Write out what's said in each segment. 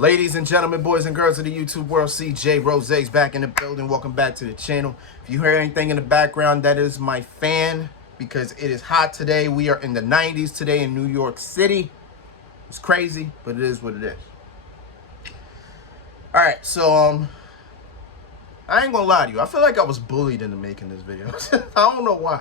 Ladies and gentlemen, boys and girls of the YouTube world, CJ Rose's back in the building. Welcome back to the channel. If you hear anything in the background, that is my fan because it is hot today. We are in the 90s today in New York City. It's crazy, but it is what it is. All right, so I ain't gonna lie to you. I feel like I was bullied into making this video. I don't know why.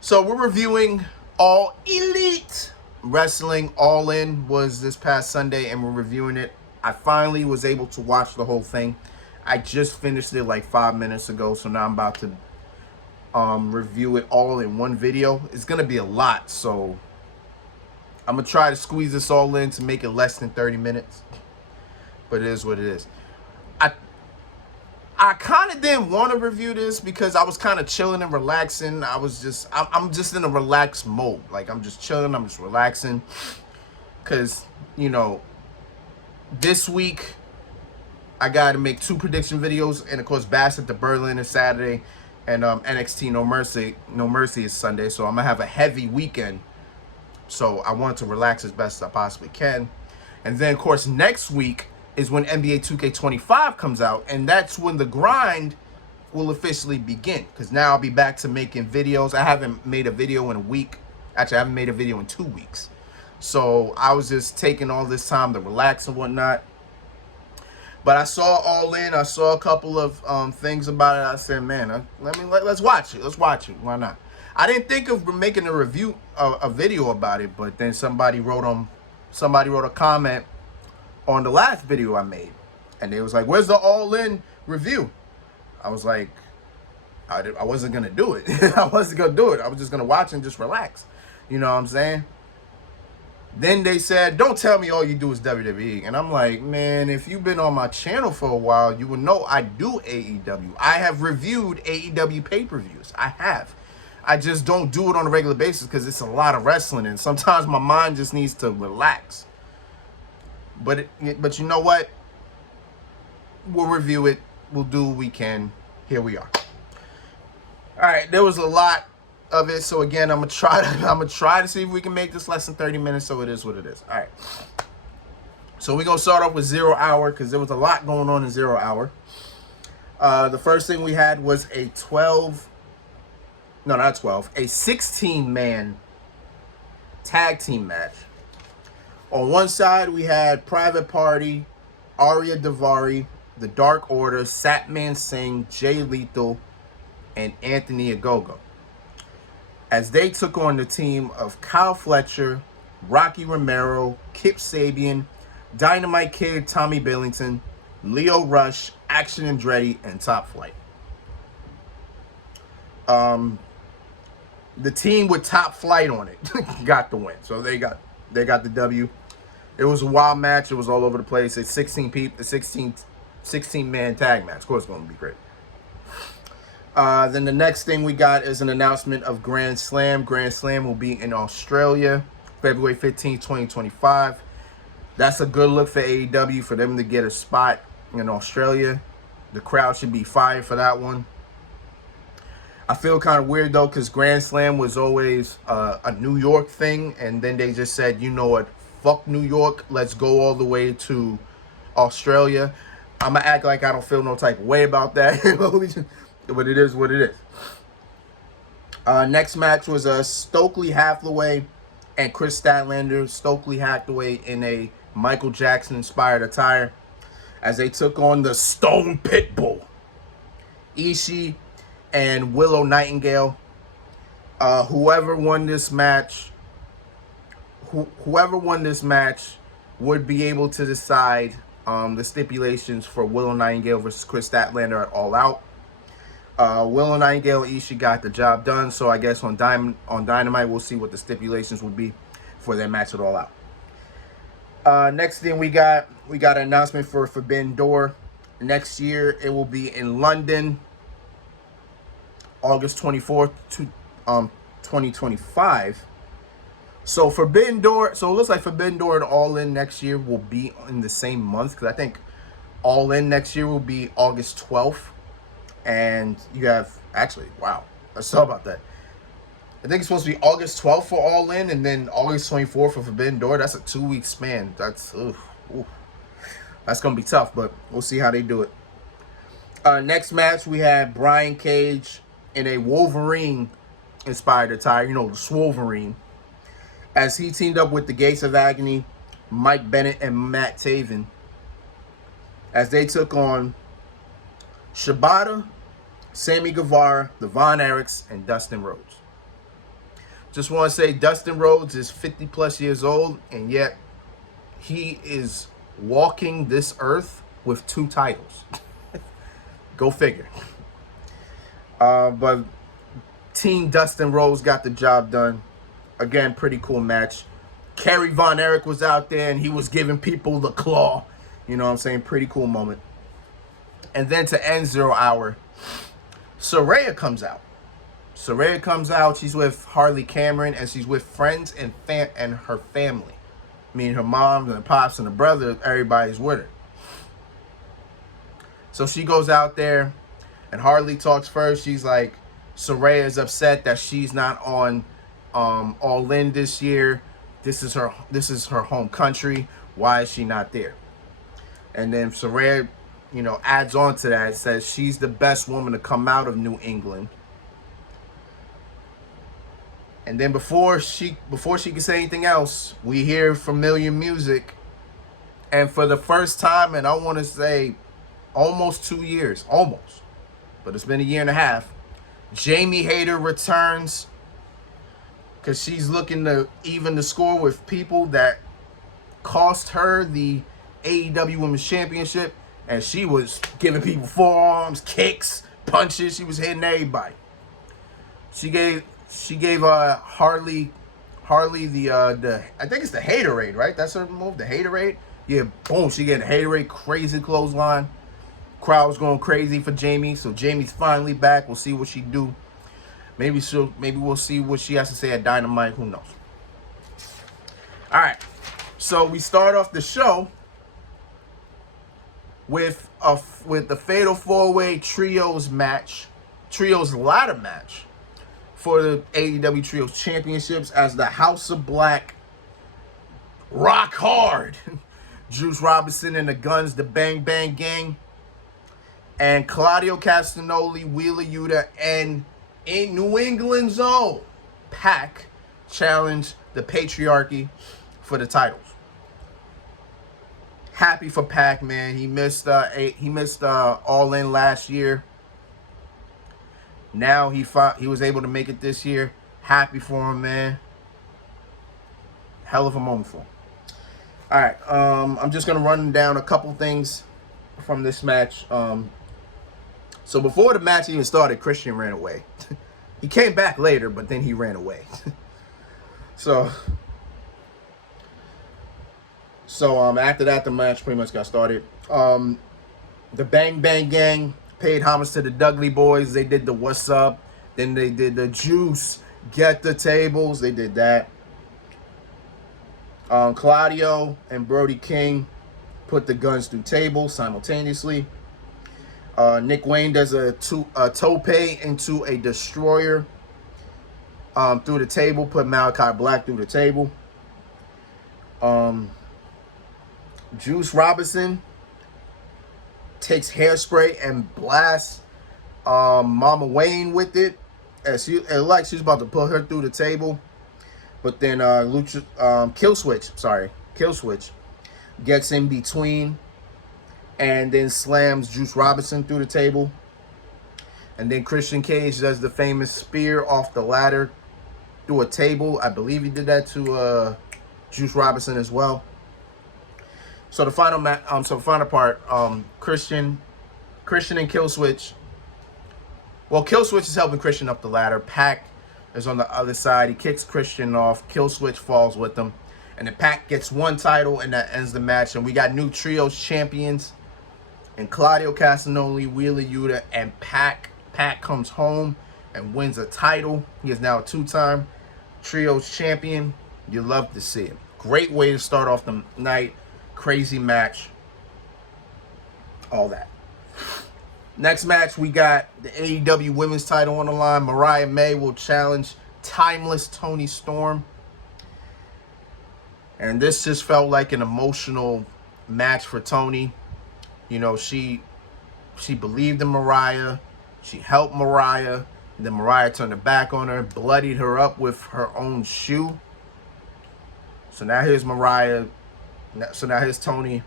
So we're reviewing All Elite Wrestling. All In was this past Sunday, and we're reviewing it. I finally was able to watch the whole thing. I just finished it like 5 minutes ago, so now I'm about to review it all in one video. It's gonna be a lot, so I'm gonna try to squeeze this all in to make it less than 30 minutes. But it is what it is. I kind of didn't want to review this because I was kind of chilling and relaxing. I'm just in a relaxed mode. Like, I'm just chilling, I'm just relaxing. Because, you know, this week, I got to make 2 prediction videos. And, of course, Bash at the Berlin is Saturday. And NXT No Mercy is Sunday. So, I'm going to have a heavy weekend. So, I wanted to relax as best as I possibly can. And then, of course, next week is when NBA 2K25 comes out, and that's when the grind will officially begin, because now I'll be back to making videos. I haven't made a video in a week. Actually, I haven't made a video in 2 weeks. So I was just taking all this time to relax and whatnot. But I saw All In. I saw a couple of things about it. I said, man, let's watch it. Let's watch it. Why not? I didn't think of making a review, a video about it, but then somebody wrote a comment on the last video I made, and they was like, where's the All In review? I was like, I wasn't gonna do it. I wasn't gonna do it. I was just gonna watch and just relax. You know what I'm saying? Then they said, don't tell me all you do is WWE. And I'm like, man, if you've been on my channel for a while, you will know I do AEW. I have reviewed AEW pay-per-views. I have. I just don't do it on a regular basis because it's a lot of wrestling, and sometimes my mind just needs to relax. But you know what? We'll review it. We'll do what we can. Here we are. All right, there was a lot of it, so again, I'm gonna try to see if we can make this less than 30 minutes. So it is what it is. All right. So we're gonna start off with 0 Hour because there was a lot going on in 0 Hour. The first thing we had was a 16-man tag team match. On one side, we had Private Party, Arya Daivari, The Dark Order, Satman Singh, Jay Lethal, and Anthony Ogogo, as they took on the team of Kyle Fletcher, Rocky Romero, Kip Sabian, Dynamite Kid, Tommy Billington, Leo Rush, Action Andretti, and Top Flight. The team with Top Flight on it got the win, so they got the W. It was a wild match. It was all over the place. It's 16-man tag match. Of course, it's going to be great. Then the next thing we got is an announcement of Grand Slam. Grand Slam will be in Australia, February 15th, 2025. That's a good look for AEW, for them to get a spot in Australia. The crowd should be fired for that one. I feel kind of weird, though, because Grand Slam was always a New York thing, and then they just said, you know what, fuck New York, let's go all the way to Australia. I'm going to act like I don't feel no type of way about that, but it is what it is. Next match was Stokely Hathaway and Chris Statlander. Stokely Hathaway in a Michael Jackson-inspired attire, as they took on the Stone Pitbull, Ishii, and Willow Nightingale. Whoever won this match would be able to decide the stipulations for Willow Nightingale versus Chris Statlander at All Out. Willow Nightingale and Ishii got the job done, so I guess on Dynamite we'll see what the stipulations would be for their match at All Out. Next thing we got an announcement for Forbidden Door. Next year it will be in London, August 24th, 2025. So Forbidden Door, so it looks like Forbidden Door and All In next year will be in the same month, because I think All In next year will be August 12th. And you have, actually, wow, I saw about that. I think it's supposed to be August 12th for All In, and then August 24th for Forbidden Door. That's a 2-week span. That's, oof. Ooh, that's going to be tough, but we'll see how they do it. Next match, we had Brian Cage in a Wolverine-inspired attire, the Swolverine, as he teamed up with the Gates of Agony, Mike Bennett, and Matt Taven, as they took on Shibata, Sammy Guevara, the Von Erichs, and Dustin Rhodes. Just want to say Dustin Rhodes is 50-plus years old, and yet he is walking this earth with 2 titles. Go figure. But Team Dustin Rhodes got the job done. Again, pretty cool match. Kerry Von Erich was out there, and he was giving people the claw. You know what I'm saying? Pretty cool moment. And then to end 0 Hour, Saraya comes out. Saraya comes out. She's with Harley Cameron, and she's with friends and her family. Meaning her mom and her pops and her brother. Everybody's with her. So she goes out there, and Harley talks first. She's like, Saraya is upset that she's not on All In this year. This is her home country. Why is she not there? And then Saraya, adds on to that. It says she's the best woman to come out of New England. And then before she can say anything else, we hear familiar music. And for the first time, and I want to say almost 2 years, but it's been 1.5 years, Jamie Hayter returns, because she's looking to even the score with people that cost her the AEW Women's Championship, and she was giving people forearms, kicks, punches. She was hitting everybody. She gave Harley the I think it's the Haterade, right? That's her move, the Haterade. Yeah, boom, she getting the Haterade, crazy clothesline. Crowd was going crazy for Jamie, so Jamie's finally back. We'll see what she do. Maybe we'll see what she has to say at Dynamite. Who knows? All right, so we start off the show with the Fatal 4-Way Trios ladder match for the AEW Trios Championships, as the House of Black rock hard Juice Robinson and the Guns, the Bang Bang Gang, and Claudio Castagnoli, Wheeler Yuta, and in New England's own Pac challenge the Patriarchy for the titles. Happy for Pac, man. He missed All In last year. Now he was able to make it this year. Happy for him, man. Hell of a moment for him. All right, I'm just gonna run down a couple things from this match. So before the match even started, Christian ran away. He came back later, but then he ran away. So after that, the match pretty much got started. The Bang Bang Gang paid homage to the Dudley Boys. They did the What's Up. Then they did the Juice, Get the Tables. They did that. Claudio and Brody King put the Guns through tables simultaneously. Nick Wayne does a tope into a destroyer through the table. Put Malachi Black through the table. Juice Robinson takes hairspray and blasts Mama Wayne with it. It like she's about to put her through the table. But then Killswitch gets in between and then slams Juice Robinson through the table. And then Christian Cage does the famous spear off the ladder through a table. I believe he did that to Juice Robinson as well. So the final part, Christian and Killswitch. Well, Killswitch is helping Christian up the ladder. Pac is on the other side. He kicks Christian off. Killswitch falls with him. And then Pac gets one title, and that ends the match. And we got new trios champions. And Claudio Castagnoli, Wheeler Yuta, and Pac. Pac comes home and wins a title. He is now a 2-time trios champion. You love to see it. Great way to start off the night. Crazy match. All that. Next match, we got the AEW Women's title on the line. Mariah May will challenge Timeless Toni Storm. And this just felt like an emotional match for Tony. You know, she believed in Mariah. She helped Mariah. And then Mariah turned her back on her, bloodied her up with her own shoe. So now here's Mariah. So now here's Tony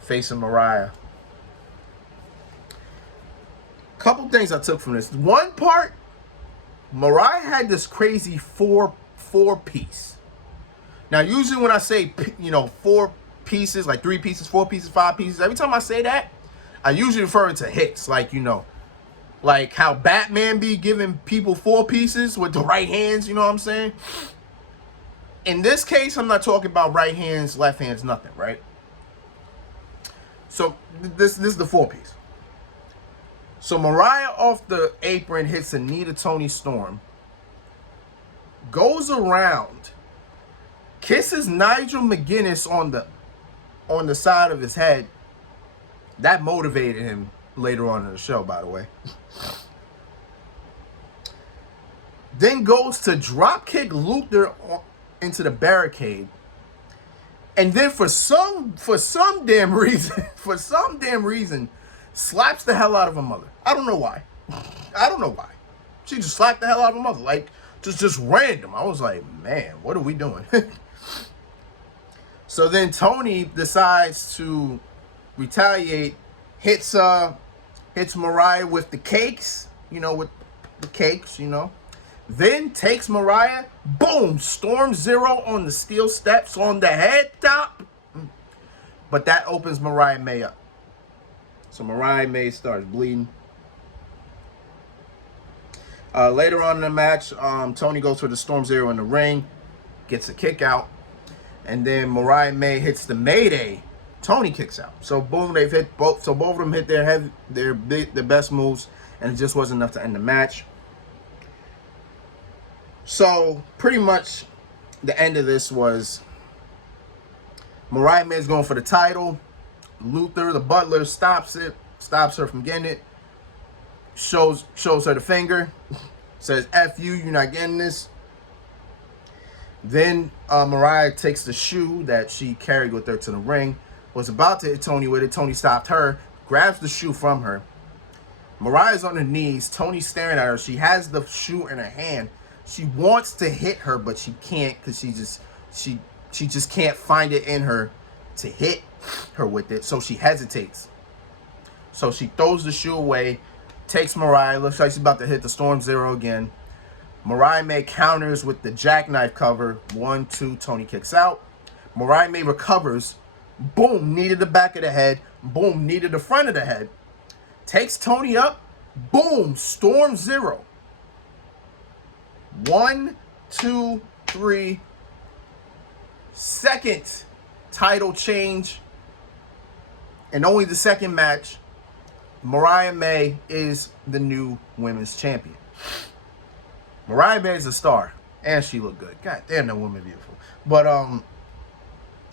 facing Mariah. Couple things I took from this. One part, Mariah had this crazy four piece. Now, usually when I say, you know, 4 pieces, like 3 pieces, 4 pieces, 5 pieces, every time I say that, I usually refer to hits. Like, you know, like how Batman be giving people 4 pieces with the right hands, you know what I'm saying? In this case, I'm not talking about right hands, left hands, nothing, right? So this is the 4 piece. So Mariah off the apron hits a knee to Toni Storm, goes around, kisses Nigel McGuinness on the side of his head. That motivated him later on in the show, by the way. Then goes to dropkick Luther into the barricade. And then for some damn reason, slaps the hell out of her mother. I don't know why. She just slapped the hell out of her mother. Like, just random. I was like, man, what are we doing? So then Tony decides to retaliate, hits Mariah with the cakes, you know, Then takes Mariah, boom, Storm Zero on the steel steps on the head top. But that opens Mariah May up. So Mariah May starts bleeding. Later on in the match, Tony goes for the Storm Zero in the ring, gets a kick out, and then Mariah May hits the Mayday. Tony kicks out. So boom, they've hit both. So both of them hit their best moves, and it just wasn't enough to end the match. So pretty much, the end of this was Mariah May is going for the title. Luther, the butler, stops her from getting it. Shows her the finger. Says, F you, you're not getting this. Then Mariah takes the shoe that she carried with her to the ring. Was about to hit Tony with it. Tony stopped her. Grabs the shoe from her. Mariah's on her knees. Tony's staring at her. She has the shoe in her hand. She wants to hit her, but she can't because she just can't find it in her to hit her with it. So she hesitates. So she throws the shoe away. Takes Mariah. Looks like she's about to hit the Storm Zero again. Mariah May counters with the jackknife cover. 1, 2. Tony kicks out. Mariah May recovers. Boom. Knee to the back of the head. Boom. Knee to the front of the head. Takes Tony up. Boom. Storm Zero. 1, 2, 3. Second title change. And only the second match. Mariah May is the new women's champion. Mariah May is a star. And she looked good. God damn, that woman beautiful. But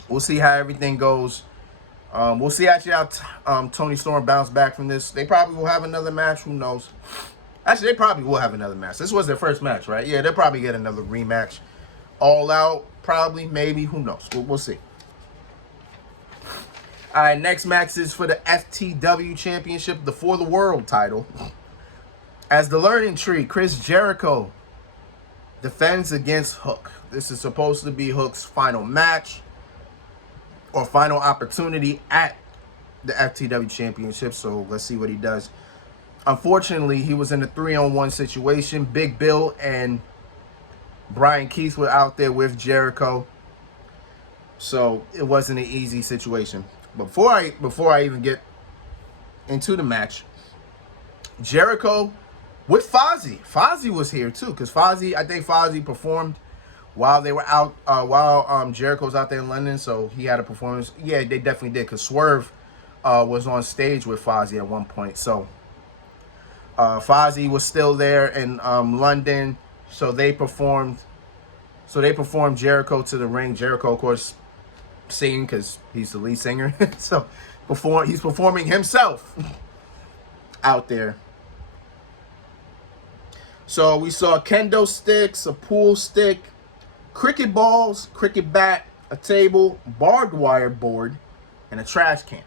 we'll see how everything goes. We'll see actually how Toni Storm bounced back from this. They probably will have another match. Who knows? Actually, they probably will have another match. This was their first match, right? Yeah, they'll probably get another rematch. All Out, probably, maybe. Who knows? We'll see. All right, next match is for the FTW Championship, the For the World title. As the Learning Tree, Chris Jericho defends against Hook. This is supposed to be Hook's final match or final opportunity at the FTW Championship, so let's see what he does. Unfortunately, he was in a 3-on-1 situation. Big Bill and Brian Keith were out there with Jericho, so it wasn't an easy situation. Before I even get into the match, Jericho with Fozzy. Fozzy was here too, because I think Fozzy performed while they were out, while Jericho was out there in London, so he had a performance. Yeah, they definitely did, because Swerve was on stage with Fozzy at one point. So Fozzy was still there in London, so they performed Jericho to the ring. Jericho, of course, singing because he's the lead singer. So he's performing himself out there. So we saw kendo sticks, a pool stick, cricket balls, cricket bat, a table, barbed wire board, in a trash can.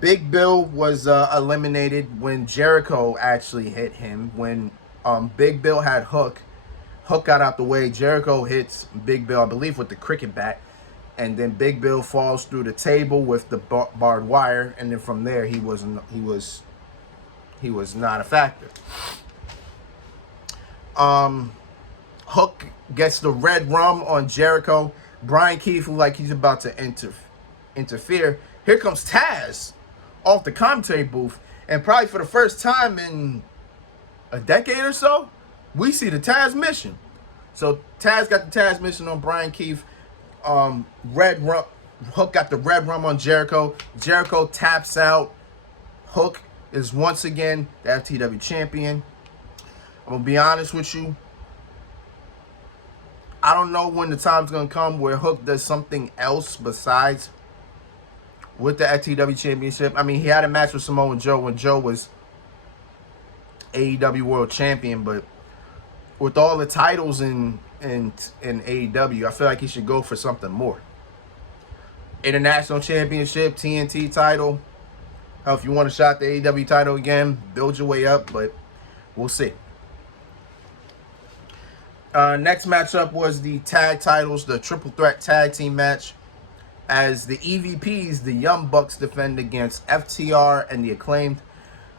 Big Bill was eliminated when Jericho actually hit him. When Big Bill had Hook got out the way. Jericho hits Big Bill, I believe, with the cricket bat, and then Big Bill falls through the table with the barbed wire, and then from there he was not a factor. Hook gets the red rum on Jericho. Brian Keith looks like he's about to interfere. Here comes Taz off the commentary booth, and probably for the first time in a decade or so, we see the Taz mission. So Taz got the Taz mission on Brian Keith. Red rum. Hook got the red rum on Jericho. Jericho taps out. Hook is once again the FTW champion. I'm going to be honest with you. I don't know when the time's going to come where Hook does something else besides with the FTW championship. I mean, he had a match with Samoa Joe when Joe was AEW World Champion, but with all the titles in AEW, I feel like he should go for something more. International Championship, TNT title. Hell, if you want a shot at the AEW title again, build your way up, but we'll see. Next matchup was the tag titles, the triple threat tag team match, as the EVPs, the Young Bucks, defend against FTR and the Acclaimed.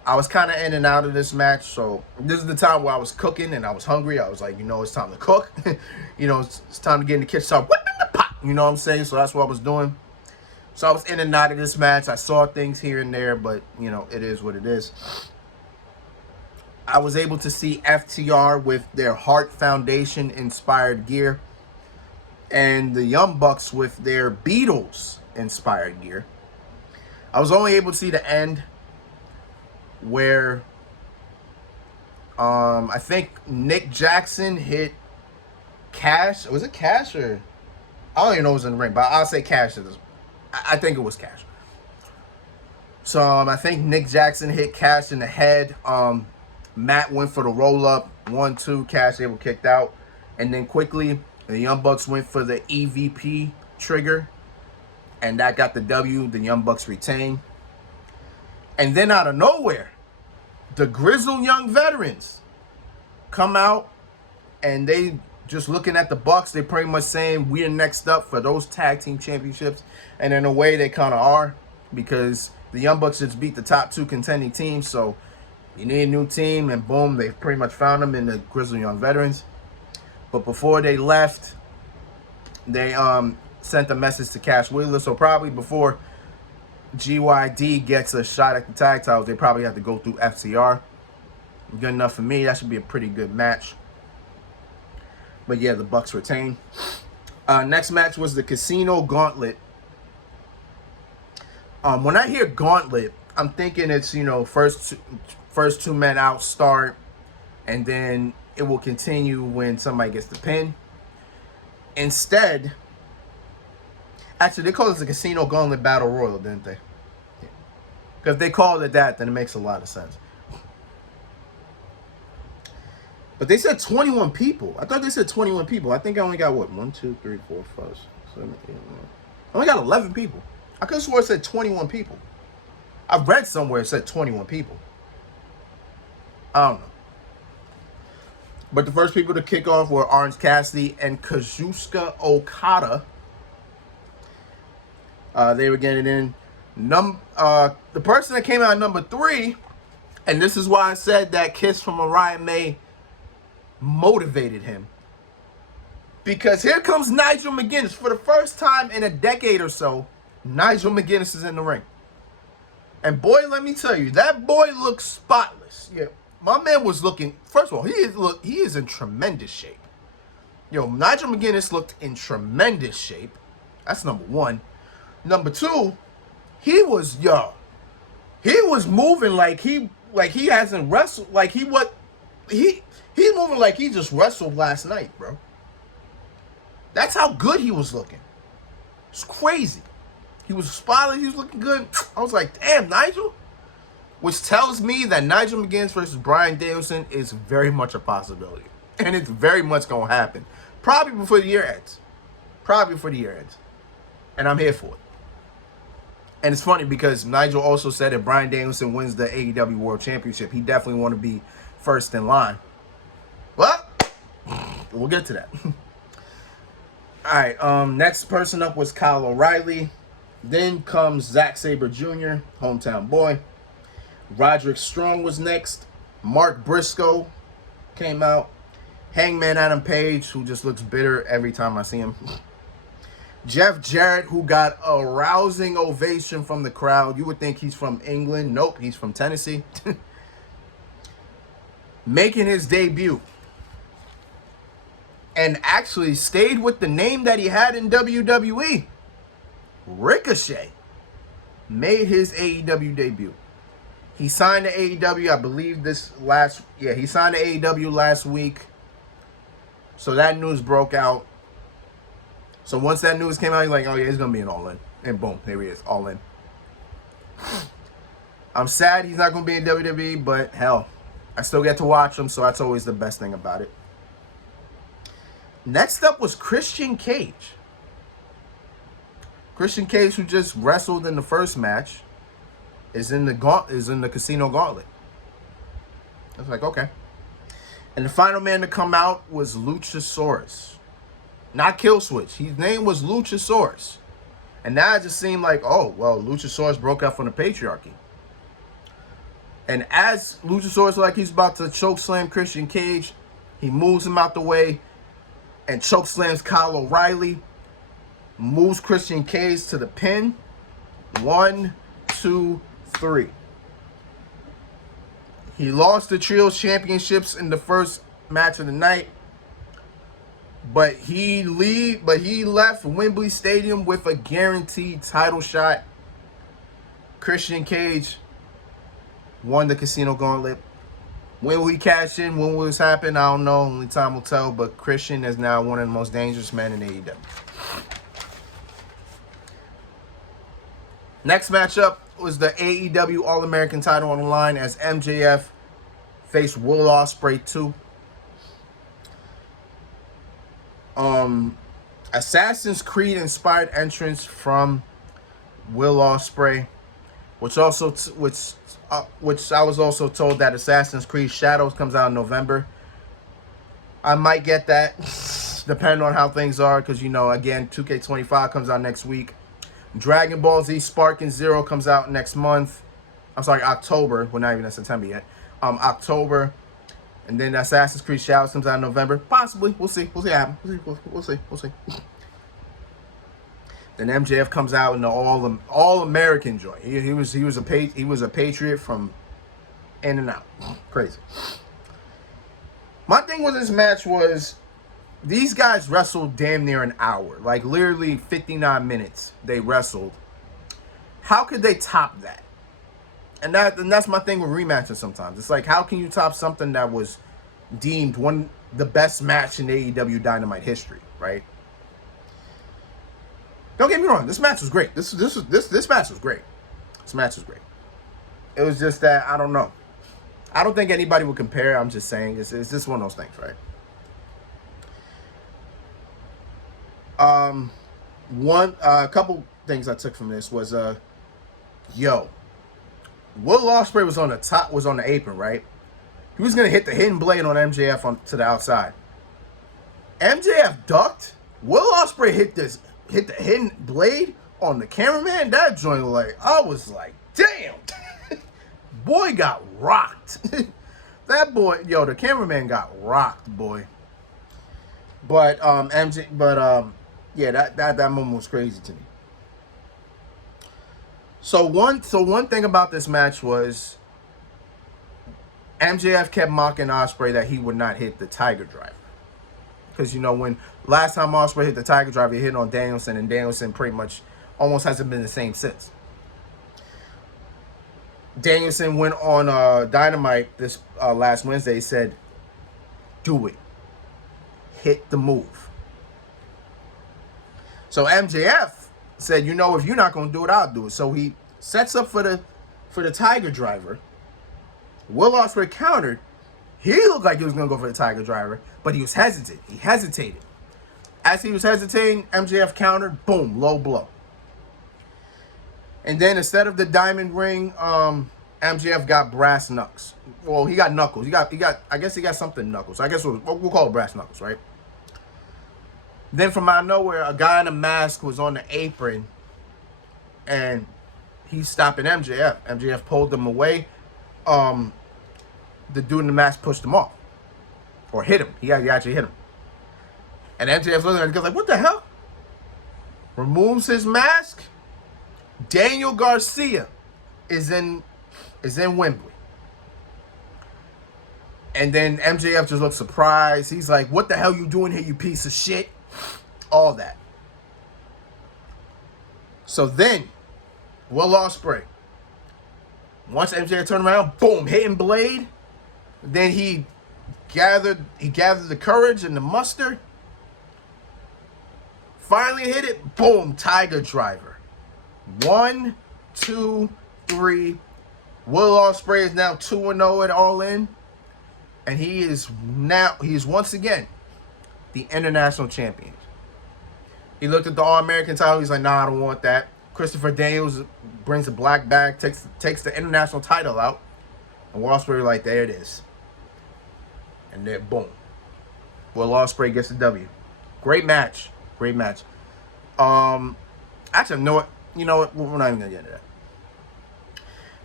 I was kind of in and out of this match, so this is the time where I was cooking and I was hungry. I was like, it's time to cook. It's time to get in the kitchen, start whipping the pot. You know what I'm saying? So that's what I was doing. So I was in and out of this match. I saw things here and there, but, it is what it is. I was able to see FTR with their Heart Foundation inspired gear and the Young Bucks with their Beatles inspired gear. I was only able to see the end where I think Nick Jackson hit Cash. Was it Cash or I don't even know who was in the ring, but I'll say Cash. I think it was Cash. So I think Nick Jackson hit Cash in the head. Matt went for the roll-up. 1-2. Cash able kicked out. And then quickly, the Young Bucks went for the EVP trigger. And that got the W. The Young Bucks retained. And then out of nowhere, the grizzled young veterans come out. And they just looking at the Bucks. They pretty much saying, we're next up for those tag team championships. And in a way, they kind of are. Because the Young Bucks just beat the top two contending teams. So you need a new team, and boom, they pretty much found them in the Grizzled Young Veterans. But before they left, they sent a message to Cash Wheeler. So probably before GYD gets a shot at the tag titles, they probably have to go through FTR. Good enough for me. That should be a pretty good match. But yeah, the Bucks retain. Next match was the Casino Gauntlet. When I hear Gauntlet, I'm thinking it's, first two men out start, and then it will continue when somebody gets the pin. Instead, actually, they call it the Casino Gauntlet Battle Royal, didn't they? Because if they called it that, then it makes a lot of sense. But they said 21 people. I thought they said 21 people. I think I only got, 1, 2, 3, 4, 5, 6, 7, 8, 9. I only got 11 people. I could have swore it said 21 people. I read somewhere it said 21 people. I don't know. But the first people to kick off were Orange Cassidy and Kazuchika Okada. They were getting in. The person that came out number 3, and this is why I said that kiss from Mariah May motivated him. Because here comes Nigel McGuinness. For the first time in a decade or so, Nigel McGuinness is in the ring. And boy, let me tell you, that boy looks spotless. Yeah, my man was looking, first of all, he is in tremendous shape. Nigel McGuinness looked in tremendous shape. That's number 1. Number 2, he was moving like he hasn't wrestled, he's moving like he just wrestled last night, bro. That's how good he was looking. It's crazy. He was spotless. He was looking good. I was like, damn, Nigel? Which tells me that Nigel McGuinness versus Bryan Danielson is very much a possibility. And it's very much going to happen. Probably before the year ends. Probably before the year ends. And I'm here for it. And it's funny because Nigel also said if Bryan Danielson wins the AEW World Championship, he definitely want to be first in line. Well, we'll get to that. All right, next person up was Kyle O'Reilly. Then comes Zack Sabre Jr., hometown boy. Roderick Strong was next. Mark Briscoe came out. Hangman Adam Page, who just looks bitter every time I see him. Jeff Jarrett, who got a rousing ovation from the crowd. You would think he's from England. Nope, he's from Tennessee. Making his debut. And actually stayed with the name that he had in WWE. Ricochet made his AEW debut. He signed to AEW, I believe he signed to AEW last week. So that news broke out. So once that news came out, he's like, oh yeah, he's going to be an All In. And boom, here he is, All In. I'm sad he's not going to be in WWE, but hell, I still get to watch him, so that's always the best thing about it. Next up was Christian Cage. Christian Cage, who just wrestled in the first match, is in the Casino Gauntlet. I was like, okay. And the final man to come out was Luchasaurus. Not Killswitch. His name was Luchasaurus. And now it just seemed like, oh, well, Luchasaurus broke out from the patriarchy. And as Luchasaurus, like he's about to chokeslam Christian Cage, he moves him out the way and chokeslams Kyle O'Reilly. Moves Christian Cage to the pin. 1, 2, 3. He lost the Trios Championships in the first match of the night. But he left Wembley Stadium with a guaranteed title shot. Christian Cage won the Casino Gauntlet. When will he cash in? When will this happen? I don't know. Only time will tell. But Christian is now one of the most dangerous men in AEW. Next matchup was the AEW All-American title on the line as MJF faced Will Ospreay 2. Assassin's Creed inspired entrance from Will Ospreay, which I was also told that Assassin's Creed Shadows comes out in November. I might get that, depending on how things are, because again, 2K25 comes out next week. Dragon Ball Z Sparking Zero comes out next month. I'm sorry, October. We're not even in September yet. October. And then Assassin's Creed Shadows comes out in November. Possibly. We'll see. We'll see what happens. We'll see. Then MJF comes out in the all-American joint. He was a patriot from in and out. Crazy. My thing with this match was these guys wrestled damn near an hour. Like literally 59 minutes they wrestled. How could they top that? And that's my thing with rematches sometimes. It's like, how can you top something that was deemed the best match in AEW Dynamite history, right? Don't get me wrong, this match was great. This match was great. This match was great. It was just that, I don't know. I don't think anybody would compare. I'm just saying, it's just one of those things, right? A couple things I took from this was, Will Ospreay was on the apron, right? He was gonna hit the hidden blade on MJF to the outside. MJF ducked. Will Ospreay hit the hidden blade on the cameraman. That joint, I was like, damn, boy got rocked. That boy, the cameraman got rocked, boy. But yeah, that moment was crazy to me. So one thing about this match was MJF kept mocking Ospreay that he would not hit the Tiger Driver. Because, when last time Ospreay hit the Tiger Driver, he hit on Danielson, and Danielson pretty much almost hasn't been the same since. Danielson went on Dynamite this last Wednesday. He said, do it. Hit the move. So MJF said, if you're not going to do it, I'll do it. So he sets up for the Tiger Driver. Will Ospreay countered. He looked like he was going to go for the Tiger Driver, but he was hesitant. He hesitated. As he was hesitating, MJF countered, boom, low blow. And then instead of the diamond ring, MJF got brass knuckles. Well, he got knuckles. I guess he got something knuckles. I guess we'll call it brass knuckles, right? Then from out of nowhere, a guy in a mask was on the apron, and he's stopping MJF. MJF pulled him away. The dude in the mask pushed him off, or hit him. He actually hit him. And MJF looking at him, goes like, "What the hell?" Removes his mask. Daniel Garcia is in Wembley. And then MJF just looks surprised. He's like, "What the hell you doing here, you piece of shit?" All that. So then, Will Ospreay, once MJF turned around, boom, hitting Blade. Then he gathered the courage and the muster. Finally hit it, boom, Tiger Driver. 1, 2, 3. Will Ospreay is now 2-0 at All In. And he is once again the international champion. He looked at the All-American title. He's like, "Nah, I don't want that." Christopher Daniels brings the black bag, takes the international title out. And Will Ospreay like, "There it is." And then, boom. Will Ospreay gets the W. Great match. Great match. Actually, you know what? We're not even going to get into that.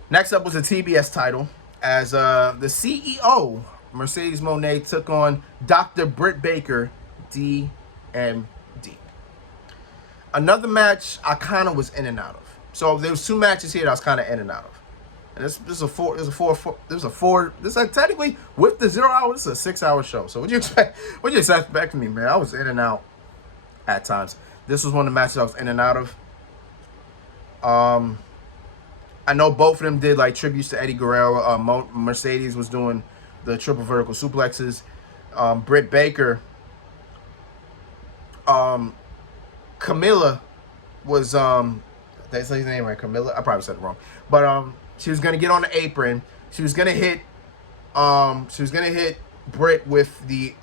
Next up was the TBS title. As the CEO, Mercedes Moné, took on Dr. Britt Baker, DMD. Another match I kind of was in and out of. So there was 2 matches here that I was kind of in and out of. And this is technically with the 0 hour, this is a 6-hour show. So what'd you expect? What'd you expect from me, man? I was in and out at times. This was one of the matches I was in and out of. I know both of them did like tributes to Eddie Guerrero. Mercedes was doing the triple vertical suplexes. Britt Baker, Camilla was did I say his name right? Camilla? I probably said it wrong. But she was gonna get on the apron. She was gonna hit Britt with the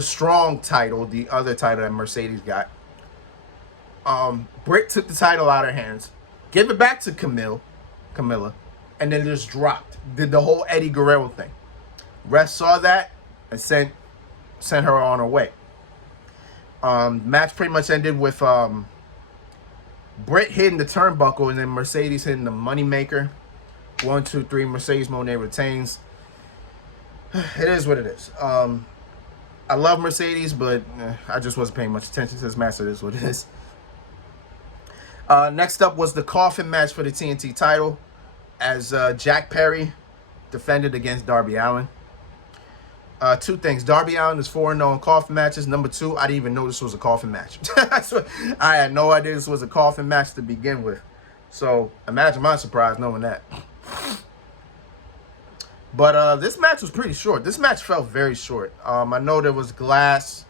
strong title, the other title that Mercedes got. Britt took the title out of her hands, gave it back to Camilla, and then just dropped. Did the whole Eddie Guerrero thing. Ref saw that and sent her on her way. Match pretty much ended with Britt hitting the turnbuckle and then Mercedes hitting the moneymaker. 1, 2, 3. Mercedes Moné retains. It is what it is. I love Mercedes, but I just wasn't paying much attention to this match. So it is what it is. Next up was the coffin match for the TNT title, as Jack Perry defended against Darby Allin. 2 things. Darby Allin is 4-0 in coffin matches. Number 2, I didn't even know this was a coffin match. I had no idea this was a coffin match to begin with. So imagine my surprise knowing that. But this match was pretty short. This match felt very short. I know there was glass.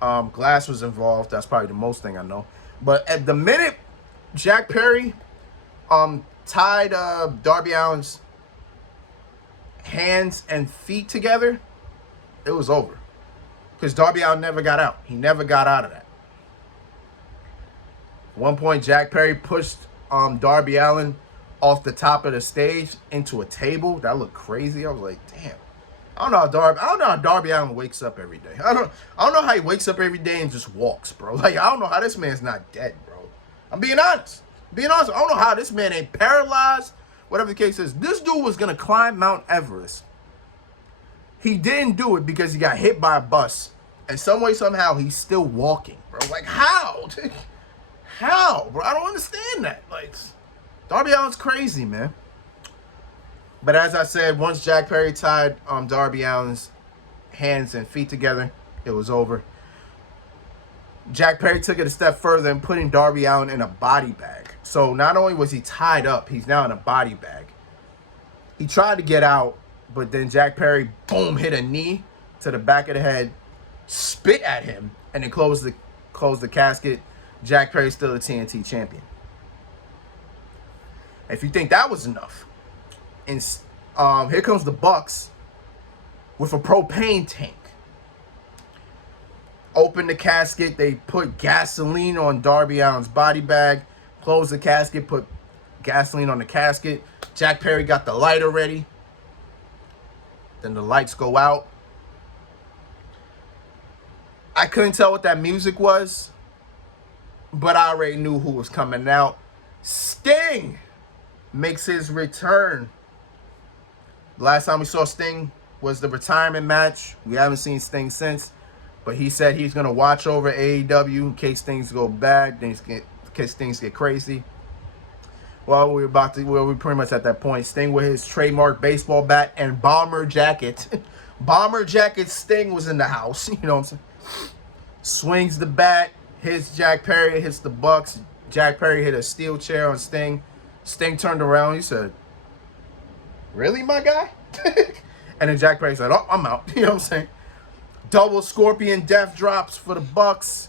Glass was involved. That's probably the most thing I know. But at the minute Jack Perry tied Darby Allin's hands and feet together, it was over. Because Darby Allin never got out. He never got out of that. At one point, Jack Perry pushed Darby Allin off the top of the stage into a table. That looked crazy. I was like, damn. I don't know how Darby Allin wakes up every day. I don't know how he wakes up every day and just walks, bro. Like, I don't know how this man's not dead, bro. I'm being honest. I don't know how this man ain't paralyzed. Whatever the case is, this dude was gonna climb Mount Everest. He didn't do it because he got hit by a bus. And some way, somehow, he's still walking, bro. Like, how? How, bro? I don't understand that. Like, Darby Allin's crazy, man. But as I said, once Jack Perry tied Darby Allin's hands and feet together, it was over. Jack Perry took it a step further and putting Darby Allin in a body bag. So not only was he tied up, he's now in a body bag. He tried to get out, but then Jack Perry, boom, hit a knee to the back of the head, spit at him, and then closed the casket. Jack Perry's still the TNT champion. If you think that was enough, and here comes the Bucks with a propane tank. Open the casket. They put gasoline on Darby Allin's body bag. Close the casket. Put gasoline on the casket. Jack Perry got the lighter ready. Then the lights go out. I couldn't tell what that music was, but I already knew who was coming out. Sting makes his return. The last time we saw Sting was the retirement match. We haven't seen Sting since, but he said he's going to watch over AEW in case things go bad, in case things get crazy. Well, we're pretty much at that point. Sting with his trademark baseball bat and bomber jacket. Bomber jacket Sting was in the house. You know what I'm saying? Swings the bat, hits Jack Perry, hits the Bucks. Jack Perry hit a steel chair on Sting. Sting turned around. He said, "Really, my guy?" And then Jack Perry said, "Oh, I'm out." You know what I'm saying? Double Scorpion death drops for the Bucks.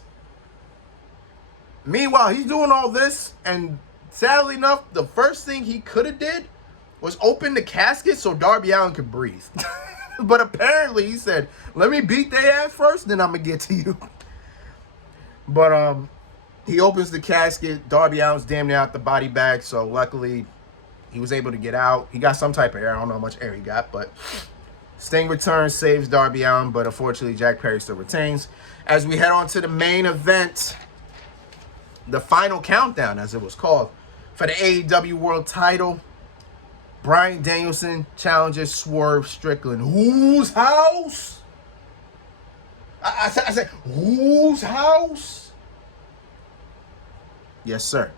Meanwhile, he's doing all this, and sadly enough, the first thing he could have did was open the casket so Darby Allin could breathe. But apparently he said, "Let me beat their ass first, then I'm going to get to you." But he opens the casket. Darby Allin's damn near out the body bag, so luckily he was able to get out. He got some type of air. I don't know how much air he got, but Sting returns, saves Darby Allin, but unfortunately Jack Perry still retains. As we head on to the main event, the final countdown, as it was called, for the AEW World Title, Bryan Danielson challenges Swerve Strickland. Whose house? I said, whose house? Yes, sir.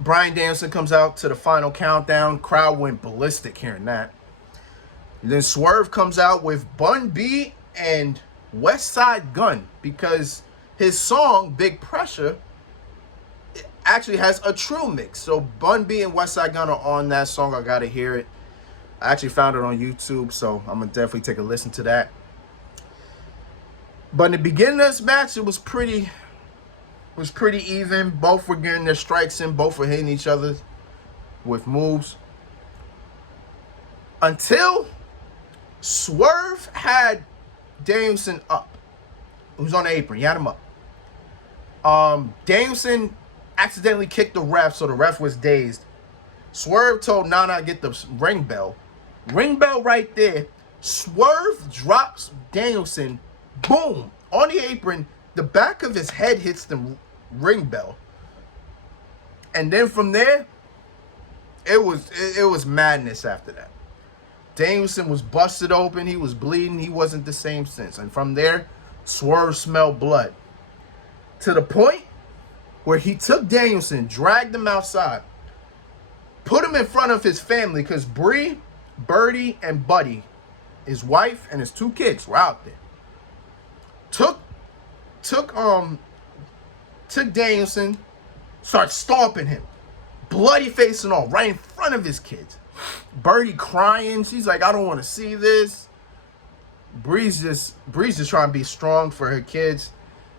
Bryan Danielson comes out to the final countdown. Crowd went ballistic hearing that. And then Swerve comes out with Bun B and West Side Gun because his song, Big Pressure, actually has a Trill mix. So Bun B and West Side Gun are on that song. I got to hear it. I actually found it on YouTube, so I'm going to definitely take a listen to that. But in the beginning of this match, it was pretty even. Both were getting their strikes in. Both were hitting each other with moves. Until Swerve had Danielson up. He was on the apron. He had him up. Danielson accidentally kicked the ref, so the ref was dazed. Swerve told Nana to get the ring bell. Ring bell right there. Swerve drops Danielson. Boom. On the apron. The back of his head hits the ring bell. And then from there, it was madness after that. Danielson was busted open. He was bleeding. He wasn't the same since. And from there, Swerve smelled blood. To the point where he took Danielson, dragged him outside, put him in front of his family because Bree, Birdie, and Buddy, his wife, and his 2 kids were out there. Took Danielson, started stomping him, bloody face and all, right in front of his kids. Birdie crying. She's like, "I don't want to see this." Bree's just trying to be strong for her kids.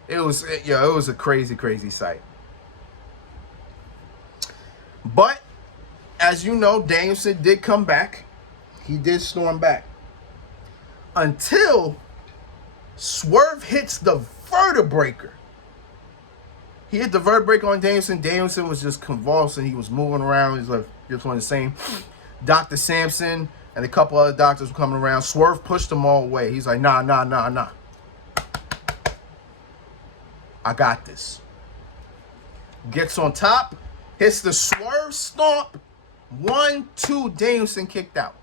It was a crazy, crazy sight. But as you know, Danielson did come back. He did storm back. Until Swerve hits the vertebraker. He hit the vertebraker on Danielson. Danielson was just convulsing. He was moving around. He's like, just one the same. Dr. Sampson and a couple other doctors were coming around. Swerve pushed them all away. He's like, nah. I got this. Gets on top. Hits the Swerve stomp. 1, 2, Danielson kicked out.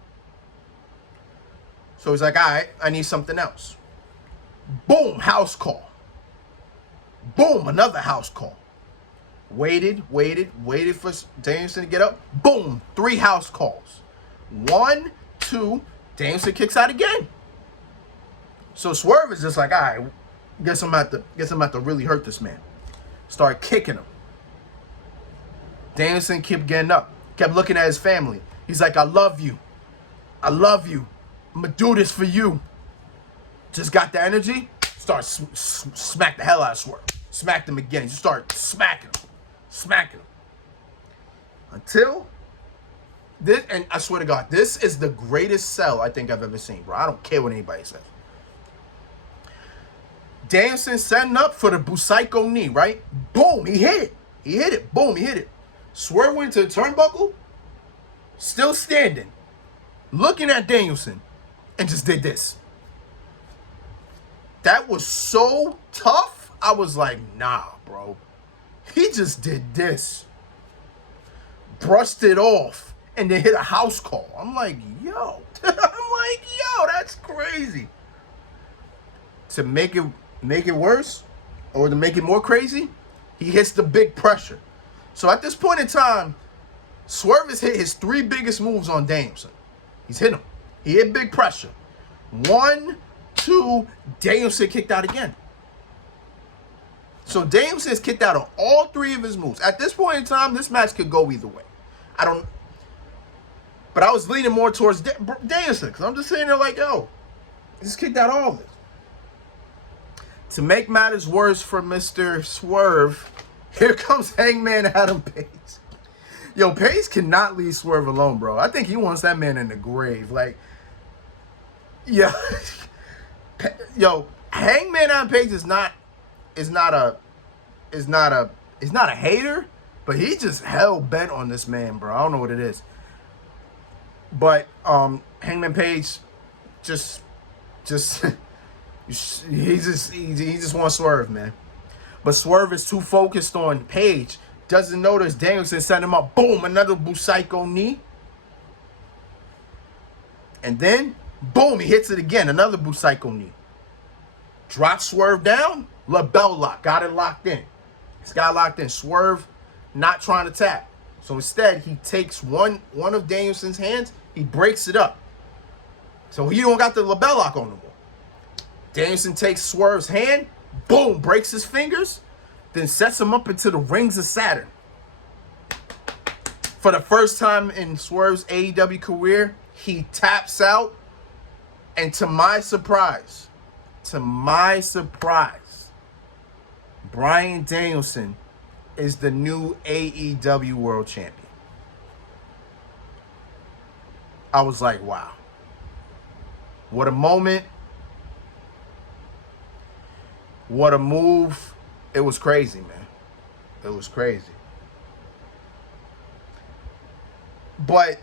So he's like, all right, I need something else. Boom, house call. Boom, another house call. Waited for Danielson to get up. Boom, 3 house calls. 1, 2, Danielson kicks out again. So Swerve is just like, all right, guess I'm about to really hurt this man. Start kicking him. Danielson kept getting up, kept looking at his family. He's like, I love you. I'm gonna do this for you. Just got the energy. Start smack the hell out of Swerve. Smacked him again. Just start smacking him. Until this, and I swear to God, this is the greatest sell I think I've ever seen, bro. I don't care what anybody says. Danielson setting up for the Busaiku knee, right? Boom, he hit it. He hit it. Boom, he hit it. Swerve went to the turnbuckle, still standing, looking at Danielson, and just did this. That was so tough. I was like, nah, bro. He just did this. Brushed it off, and then hit a house call. I'm like, yo. That's crazy. To make it worse, or to make it more crazy, he hits the big pressure. So at this point in time, Swerve has hit his 3 biggest moves on Danielson. He's hit them. He hit big pressure. 1, 2, Danielson kicked out again. So Danielson is kicked out on all 3 of his moves. At this point in time, this match could go either way. But I was leaning more towards Danielson, because I'm just sitting there like, yo, he's kicked out all of this. To make matters worse for Mr. Swerve, here comes Hangman Adam Page. Yo, Page cannot leave Swerve alone, bro. I think he wants that man in the grave. Like, yeah. Yo, Hangman Adam Page is not a hater, but he just hell bent on this man, bro. I don't know what it is. But Hangman Page just he just wants Swerve, man. But Swerve is too focused on Page. Doesn't notice Danielson set him up. Boom, another Busaiku knee. And then, boom, he hits it again. Another Busaiku knee. Drops Swerve down. LeBell lock. Got it locked in. It's got locked in. Swerve not trying to tap. So instead, he takes one of Danielson's hands. He breaks it up. So he don't got the LeBell lock on no more. Danielson takes Swerve's hand. Boom, breaks his fingers. Then sets him up into the rings of Saturn. For the first time in Swerve's AEW career, he taps out. And to my surprise, Bryan Danielson is the new AEW World Champion. I was like, wow. What a moment. What a move. It was crazy, man. It was crazy. But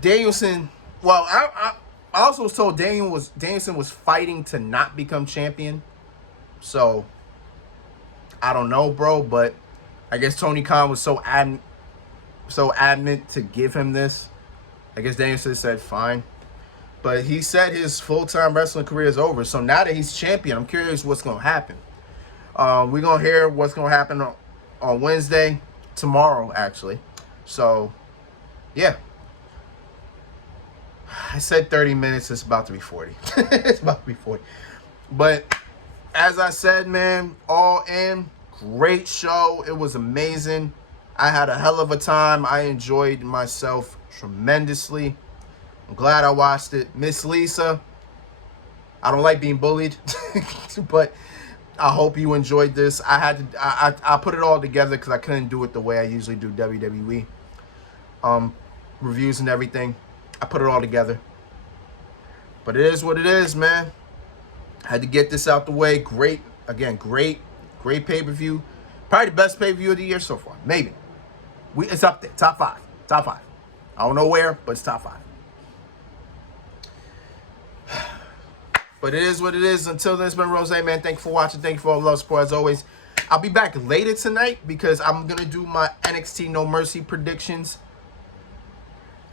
Danielson, well, I also was told Danielson was fighting to not become champion. So, I don't know, bro, but I guess Tony Khan was so adamant to give him this. I guess Danielson said fine. But he said his full-time wrestling career is over. So now that he's champion, I'm curious what's going to happen. We're going to hear what's going to happen on Wednesday, tomorrow, actually. So, yeah. I said 30 minutes. It's about to be 40. It's about to be 40. But as I said, man, All In, great show. It was amazing. I had a hell of a time. I enjoyed myself tremendously. I'm glad I watched it. Miss Lisa, I don't like being bullied, but I hope you enjoyed this. I put it all together because I couldn't do it the way I usually do WWE reviews and everything. I put it all together. But it is what it is, man. I had to get this out the way. Great pay-per-view. Probably the best pay-per-view of the year so far. Maybe. It's up there. Top 5. I don't know where, but it's top 5. But it is what it is. Until then, it's been Rose, man. Thank you for watching. Thank you for all the love, support, as always. I'll be back later tonight because I'm going to do my NXT No Mercy predictions.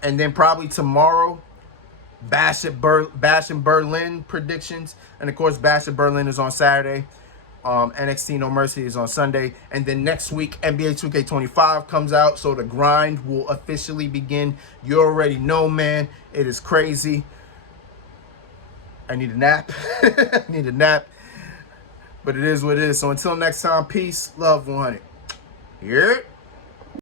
And then probably tomorrow, Bash in Berlin predictions. And, of course, Bash in Berlin is on Saturday. NXT No Mercy is on Sunday. And then next week, NBA 2K25 comes out. So the grind will officially begin. You already know, man. It is crazy. I need a nap. But it is what it is. So until next time, peace, love, 100. Here.